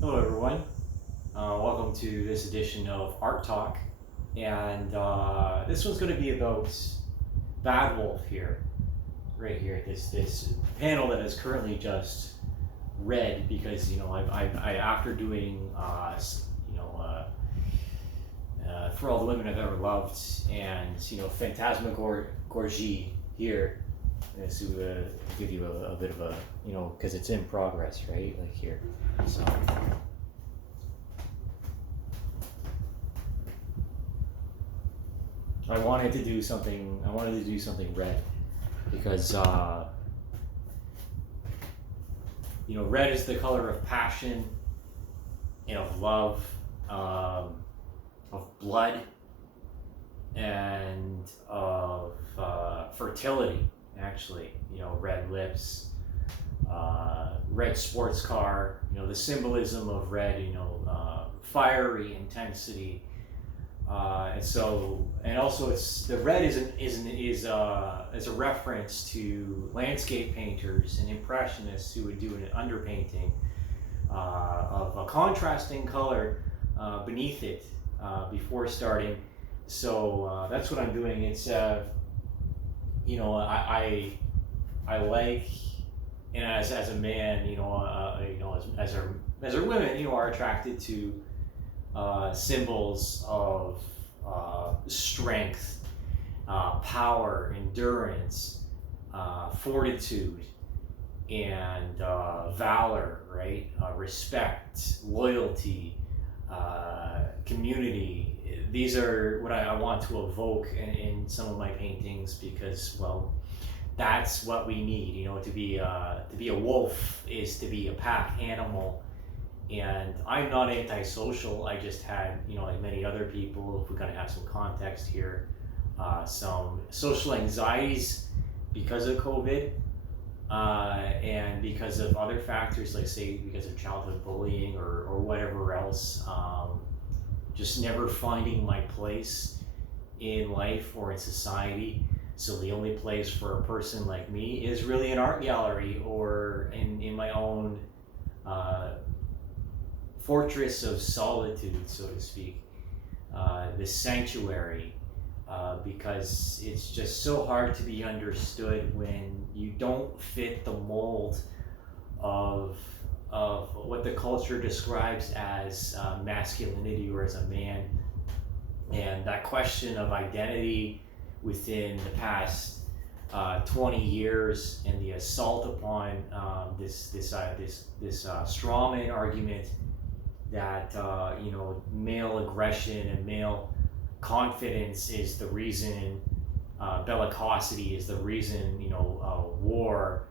Hello, everyone. Welcome to this edition of Art Talk. And this one's going to be about Bad Wolf here, right here. This panel that is currently just read because I after doing For All the Women I've Ever Loved and Phantasmagorie here. This will give you a bit of a because it's in progress, right? Like here, so. I wanted to do something. I wanted to do something red because red is the color of passion, of love, of blood, and of fertility. Actually, red lips, red sports car. The symbolism of red. Fiery intensity. And also it's the red is a reference to landscape painters and impressionists who would do an underpainting of a contrasting color beneath it before starting. So that's what I'm doing. It's I like, and as a man, as our women, are attracted to symbols of strength, power, endurance, fortitude, and valor, right? Respect, loyalty, community. These are what I want to evoke in some of my paintings because, well, that's what we need. To be a wolf is to be a pack animal, and I'm not antisocial. I just had, like many other people, if we're going to have some context here, some social anxieties because of COVID, and because of other factors, like say because of childhood bullying or whatever else. Just never finding my place in life or in society. So the only place for a person like me is really an art gallery or in my own fortress of solitude, so to speak, this sanctuary, because it's just so hard to be understood when you don't fit the mold of what the culture describes as masculinity or as a man, and that question of identity within the past 20 years and the assault upon this strawman argument that male aggression and male confidence is the reason, bellicosity is the reason, war,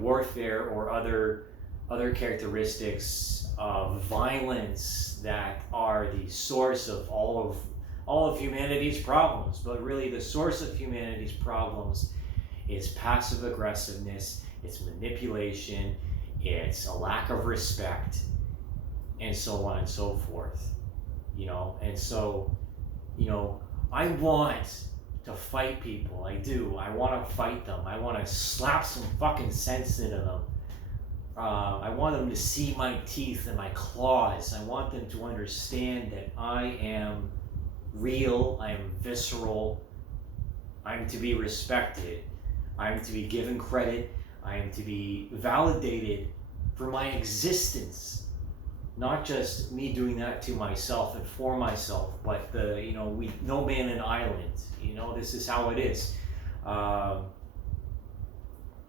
warfare or other characteristics of violence that are the source of all of humanity's problems. But really, the source of humanity's problems is passive aggressiveness, it's manipulation, it's a lack of respect, and so on and so forth. And so, I want to fight people. I do. I want to fight them. I want to slap some fucking sense into them. I want them to see my teeth and my claws. I want them to understand that I am real. I am visceral. I'm to be respected. I'm to be given credit. I am to be validated for my existence, not just me doing that to myself and for myself, but no man an island. This is how it is.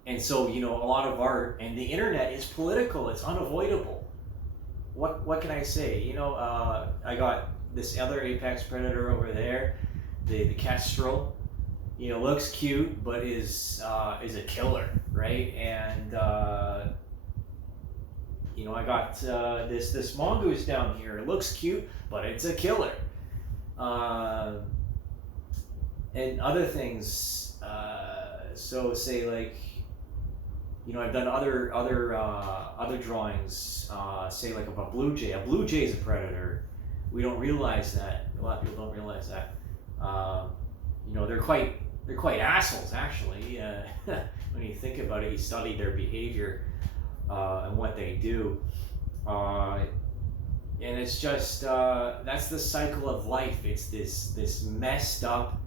And so, a lot of art and the internet is political. It's unavoidable. What can I say? I got this other apex predator over there, the kestrel. Looks cute, but is a killer, right? And I got this mongoose down here. It looks cute, but it's a killer. And other things. So say like, I've done other drawings. Say like of a blue jay. A blue jay is a predator. We don't realize that. A lot of people don't realize that. They're quite assholes actually. When you think about it, you study their behavior. and what they do. And it's just that's the cycle of life. It's this messed up,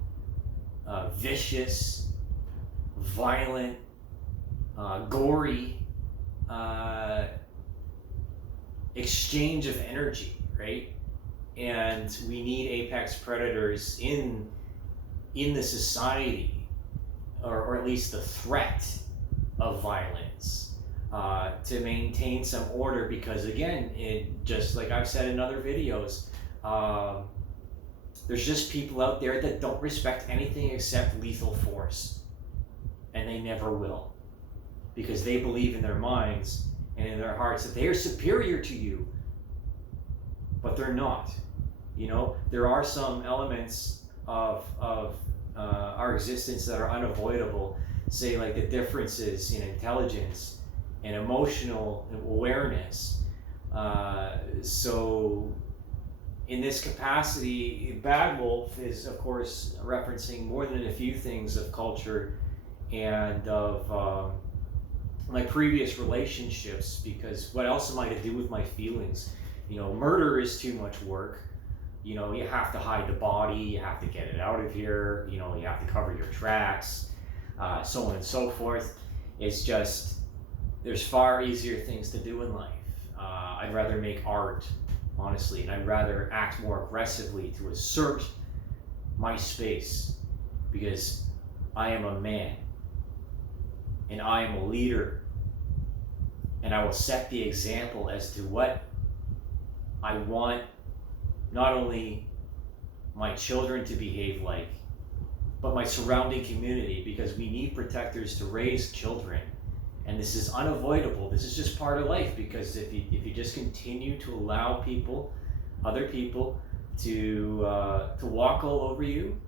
vicious, violent, gory exchange of energy, right? And we need apex predators in the society, or at least the threat of violence, to maintain some order. Because again, it just like I've said in other videos, there's just people out there that don't respect anything except lethal force, and they never will, because they believe in their minds and in their hearts that they are superior to you, but they're not. You know, there are some elements of our existence that are unavoidable, say like the differences in intelligence and emotional awareness. So in this capacity, Bad Wolf is of course referencing more than a few things of culture and of my previous relationships, because what else am I to do with my feelings? You know, murder is too much work. You know, you have to hide the body, you have to get it out of here, you know, you have to cover your tracks, so on and so forth. It's just, there's far easier things to do in life. I'd rather make art, honestly, and I'd rather act more aggressively to assert my space, because I am a man, and I am a leader, and I will set the example as to what I want not only my children to behave like, but my surrounding community, because we need protectors to raise children. And this is unavoidable. This is just part of life, because if you just continue to allow other people to walk all over you,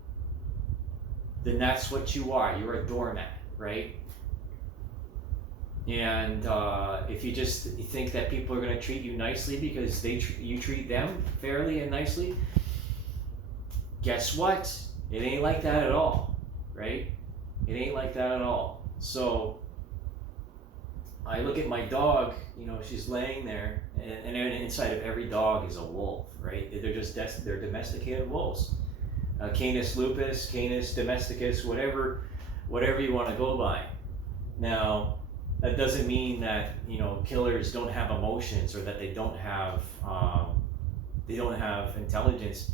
then that's what you are. You're a doormat, right? And if you just think that people are going to treat you nicely because you treat them fairly and nicely, guess what? It ain't like that at all, right? It ain't like that at all. So I look at my dog, you know, she's laying there, and inside of every dog is a wolf, right? They're domesticated wolves. Canis lupus, Canis domesticus, whatever you want to go by. Now, that doesn't mean that, you know, killers don't have emotions, or that they don't have intelligence.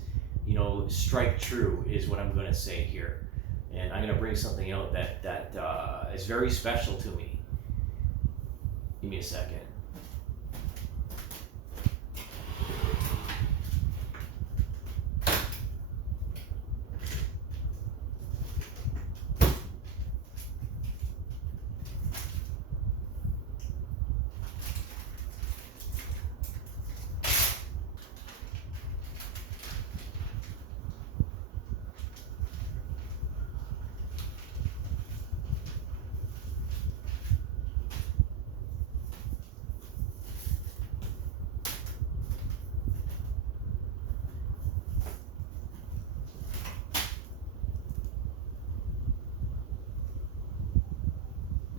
You know, strike true is what I'm going to say here, and I'm going to bring something out that is very special to me. Give me a second.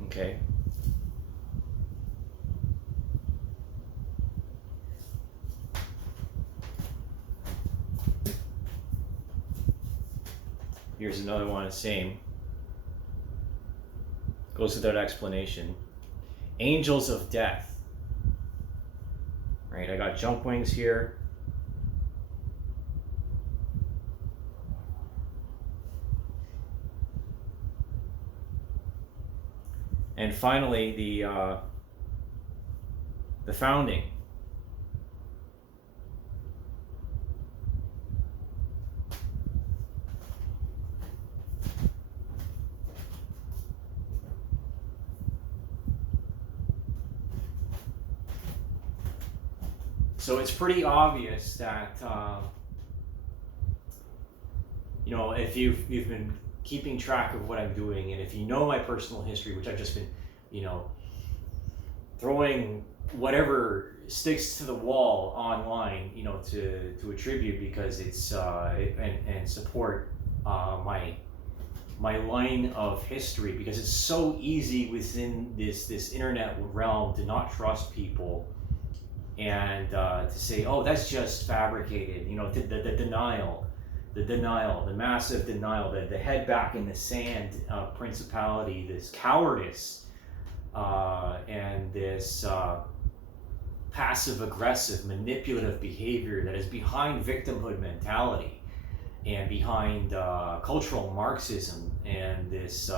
Okay. Here's another one, same. Goes without explanation. Angels of Death. Right, I got jump wings here. And finally, the founding. So it's pretty obvious that, you know, if you've been keeping track of what I'm doing, and if you know my personal history, which I've just been, you know, throwing whatever sticks to the wall online, you know, to attribute, because it's and support my my line of history, because it's so easy within this internet realm to not trust people and to say, oh, that's just fabricated. You know, the denial, the massive denial, the head back in the sand principality, this cowardice, and this passive aggressive manipulative behavior that is behind victimhood mentality and behind cultural Marxism, and this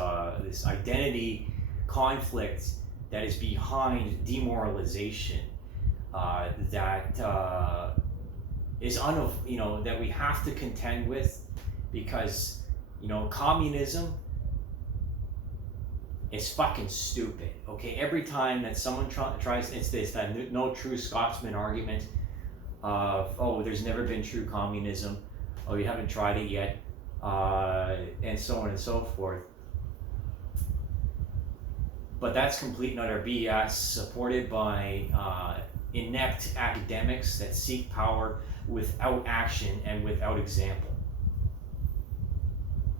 identity conflict that is behind demoralization, that is that we have to contend with, because communism is fucking stupid. Okay, every time that someone tries, it's that no true Scotsman argument of, oh, there's never been true communism, oh, you haven't tried it yet, and so on and so forth. But that's complete and utter BS, supported by inept academics that seek power without action and without example.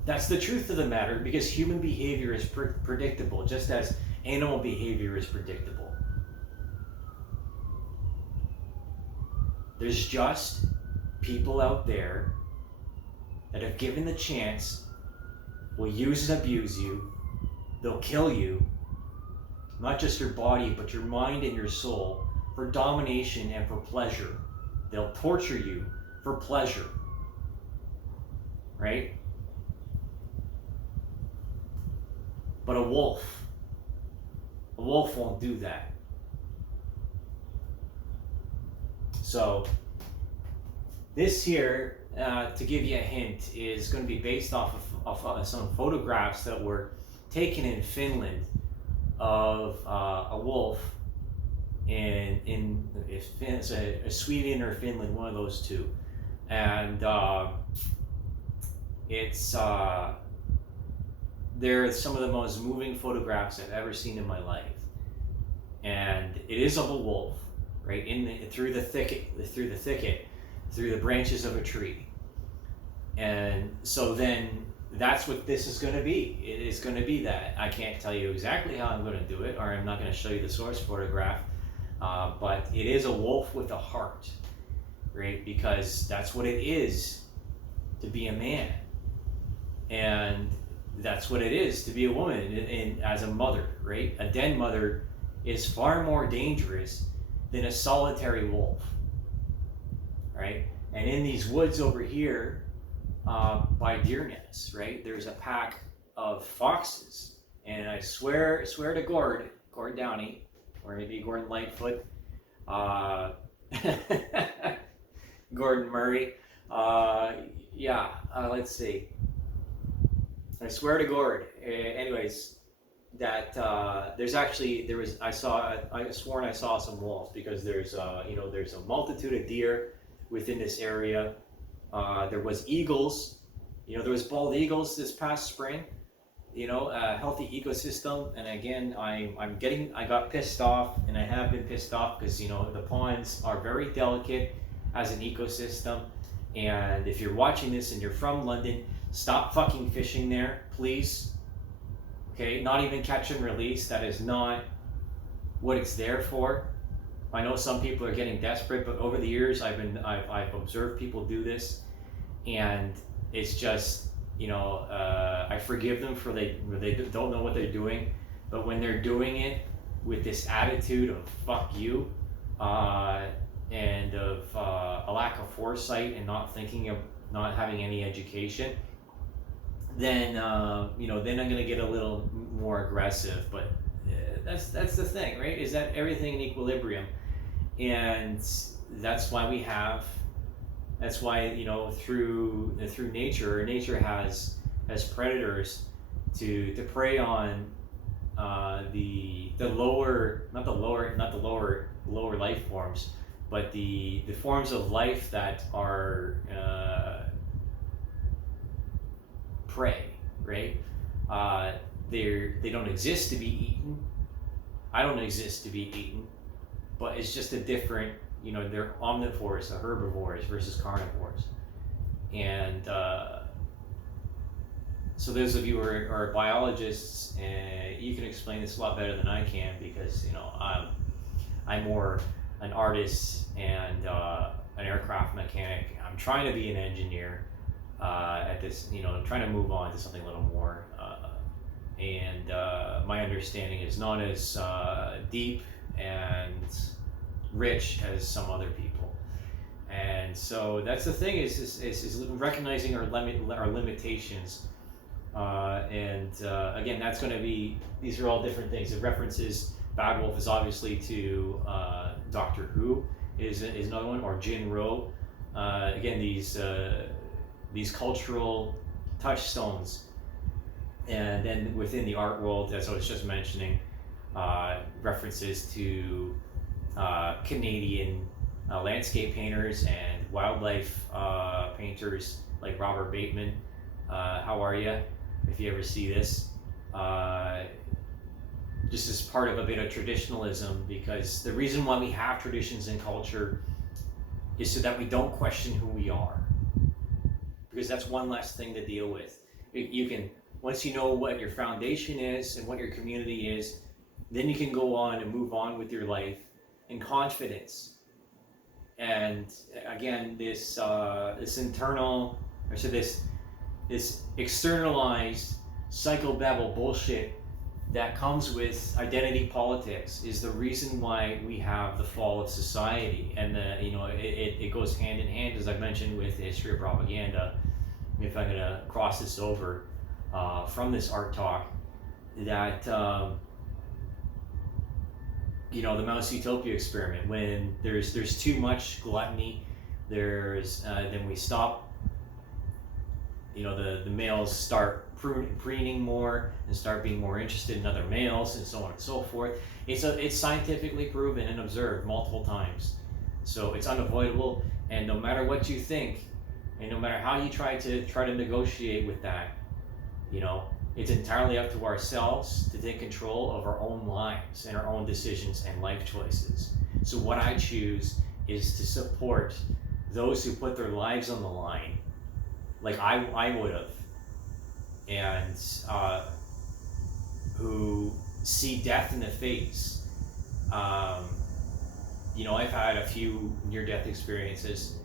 That's the truth of the matter, because human behavior is predictable, just as animal behavior is predictable. There's just people out there that, if given the chance, will use and abuse you. They'll kill you, not just your body, but your mind and your soul, for domination and for pleasure. They'll torture you for pleasure, right? But a wolf won't do that. So this here, to give you a hint, is going to be based off of some photographs that were taken in Finland of a wolf in Sweden or Finland, one of those two, and they're some of the most moving photographs I've ever seen in my life, and it is of a wolf, right, through the thicket, through the branches of a tree. And so then that's what this is going to be. It is going to be that. I can't tell you exactly how I'm going to do it, or I'm not going to show you the source photograph, but it is a wolf with a heart, right? Because that's what it is to be a man, and that's what it is to be a woman, and as a mother, right? A den mother is far more dangerous than a solitary wolf, right? And in these woods over here, by Deerness, right, there's a pack of foxes, and I swear to Gord Downey, or maybe Gordon Lightfoot, Gordon Murray, let's see. I swear to Gord. Anyways, that I sworn I saw some wolves, because there's a multitude of deer within this area. There was eagles, there was bald eagles this past spring, a healthy ecosystem. And again, I got pissed off, and I have been pissed off, because the ponds are very delicate as an ecosystem. And if you're watching this and you're from London, stop fucking fishing there, please. Okay, not even catch and release. That is not what it's there for. I know some people are getting desperate, but over the years I've observed people do this, and it's just I forgive them for they don't know what they're doing, but when they're doing it with this attitude of fuck you, and of a lack of foresight, and not having any education, then then I'm gonna get a little more aggressive. But that's the thing, right? Is that everything in equilibrium, and that's why through nature has predators to prey on the lower life forms, but the forms of life that are prey, right? They don't exist to be eaten. I don't exist to be eaten, but it's just a different, they're omnivores, the herbivores versus carnivores. And So those of you who are biologists, you can explain this a lot better than I can, because I'm more an artist and an aircraft mechanic. I'm trying to be an engineer at this, trying to move on to something a little more. And my understanding is not as deep and rich as some other people. And so that's the thing, is recognizing our limitations. Again, that's going to be, these are all different things. It references Bad Wolf is obviously to Doctor Who is another one, or Jin-Ro. Again, these cultural touchstones. And then within the art world, as I was just mentioning, references to Canadian landscape painters and wildlife painters like Robert Bateman. How are you? If you ever see this, just as part of a bit of traditionalism, because the reason why we have traditions and culture is so that we don't question who we are, because that's one less thing to deal with. You can, once you know what your foundation is and what your community is, then you can go on and move on with your life in confidence. And again, this internal, or so this externalized psychobabble bullshit that comes with identity politics is the reason why we have the fall of society. And it goes hand in hand, as I mentioned, with the history of propaganda. If I'm going to cross this over from this art talk, that the Mouse Utopia experiment, when there's too much gluttony, then we stop. The males start preening more and start being more interested in other males, and so on and so forth. It's scientifically proven and observed multiple times, so it's unavoidable. And no matter what you think, and no matter how you try to negotiate with that, it's entirely up to ourselves to take control of our own lives and our own decisions and life choices. So what I choose is to support those who put their lives on the line, like I would have, and who see death in the face. I've had a few near-death experiences.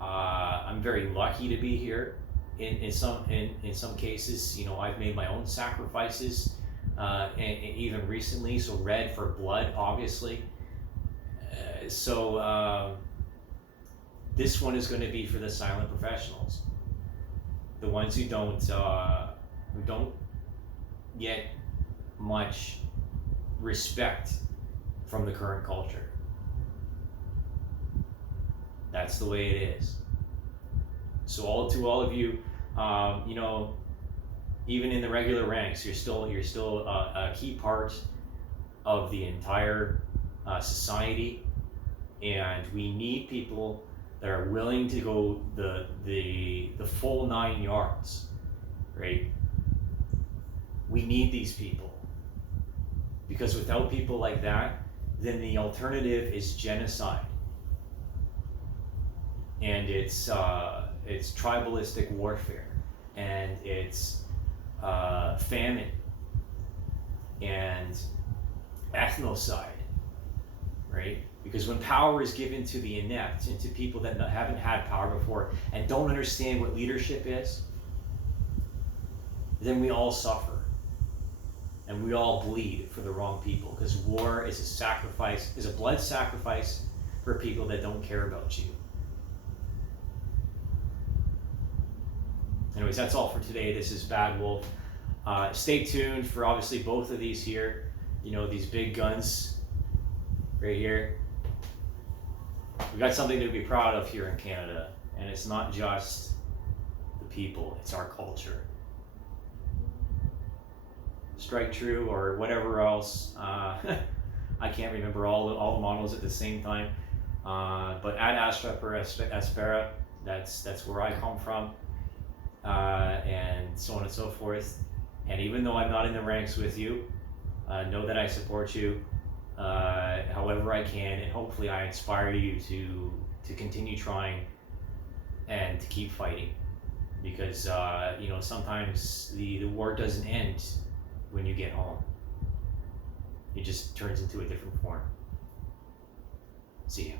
I'm very lucky to be here. In some cases, I've made my own sacrifices, and even recently. So red for blood, obviously. This one is going to be for the silent professionals, the ones who don't get much respect from the current culture. That's the way it is. So all of you, even in the regular ranks, you're still a key part of the entire society, and we need people that are willing to go the full 9 yards, right? We need these people, because without people like that, then the alternative is genocide, and it's tribalistic warfare, and it's famine and ethnocide, right? Because when power is given to the inept and to people that haven't had power before and don't understand what leadership is, then we all suffer and we all bleed for the wrong people, because war is a blood sacrifice for people that don't care about you. Anyways, that's all for today. This is Bad Wolf. Stay tuned for obviously both of these here. These big guns right here. We got something to be proud of here in Canada, and it's not just the people, it's our culture. Strike True or whatever else. I can't remember all the models at the same time. But at Astra per Aspera, that's where I come from. And so on and so forth. And even though I'm not in the ranks with you, know that I support you however I can, and hopefully I inspire you to continue trying and to keep fighting. because sometimes the war doesn't end when you get home. It just turns into a different form. See ya.